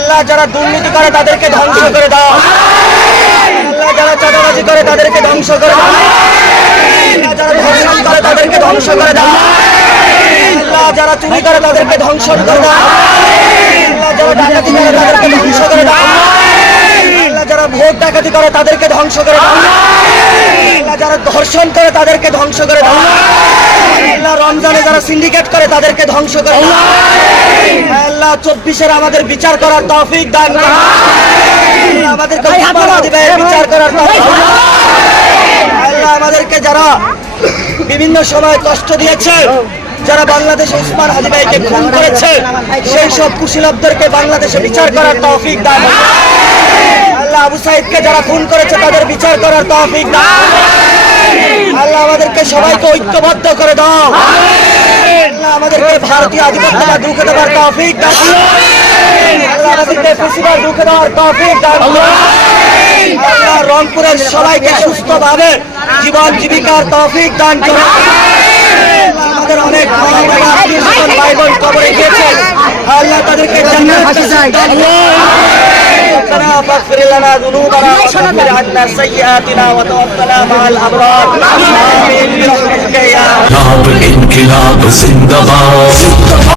আল্লাহ যারা দুর্নীতি করে তাদেরকে ধ্বংস করে দাও, আল্লাহ যারা চাঁদাবাজি করে তাদেরকে ধ্বংস করে দাও, আল্লাহ যারা ধর্ষণ করে তাদেরকে ধ্বংস করে দাও, আল্লাহ যারা চুরি করে তাদেরকে ধ্বংস করে দাও, আল্লাহ যারা ডাকাতি করে তাদেরকে ধ্বংস করে দাও, আল্লাহ যারা ভোট ডাকাতি করে তাদেরকে ধ্বংস করে দাও, আল্লাহ যারা ধর্ষণ করে তাদেরকে ধ্বংস করে দাও, আল্লাহ রমজানে যারা সিন্ডিকেট করে তাদেরকে ধ্বংস করে দাও, আল্লাহ 24-এর আমাদের বিচার করার তৌফিক দান করো, আমাদেরকে বিচার করার তৌফিক, আল্লাহ আমাদেরকে যারা বিভিন্ন সময় কষ্ট দিয়েছে, যারা বাংলাদেশে উসমান হাদি ভাইকে খুন করেছে, সেই সব কুশীলবদেরকে বাংলাদেশে বিচার করার তৌফিক দান করো। আল্লাহ আবু সাইদকে যারা খুন করেছে তাদের বিচার করার তৌফিক দান করো। আল্লাহ আমাদেরকে সবাইকে ঐক্যবদ্ধ করে দাও, আল্লাহ আমাদেরকে ভারতীয় আধিপত্যবাদ রুখে দেওয়ার তৌফিক দান করো, আল্লাহ আমাদেরকে ফ্যাসিবাদ রুখে দেওয়ার তৌফিক দান করো, আল্লাহ রংপুরের সবাইকে সুস্থভাবে জীবন জীবিকার তৌফিক দান করো। আমাদের অনেক ভাই বোন কবরে গিয়েছে, আল্লাহ তাদেরকে জান্নাত নসিব দান করো। ربنا فاغفر لنا ذنوبنا وكفر عنا سيئاتنا وتوفنا مع الأبرار آمين برحمتك يا انقلاب زندباد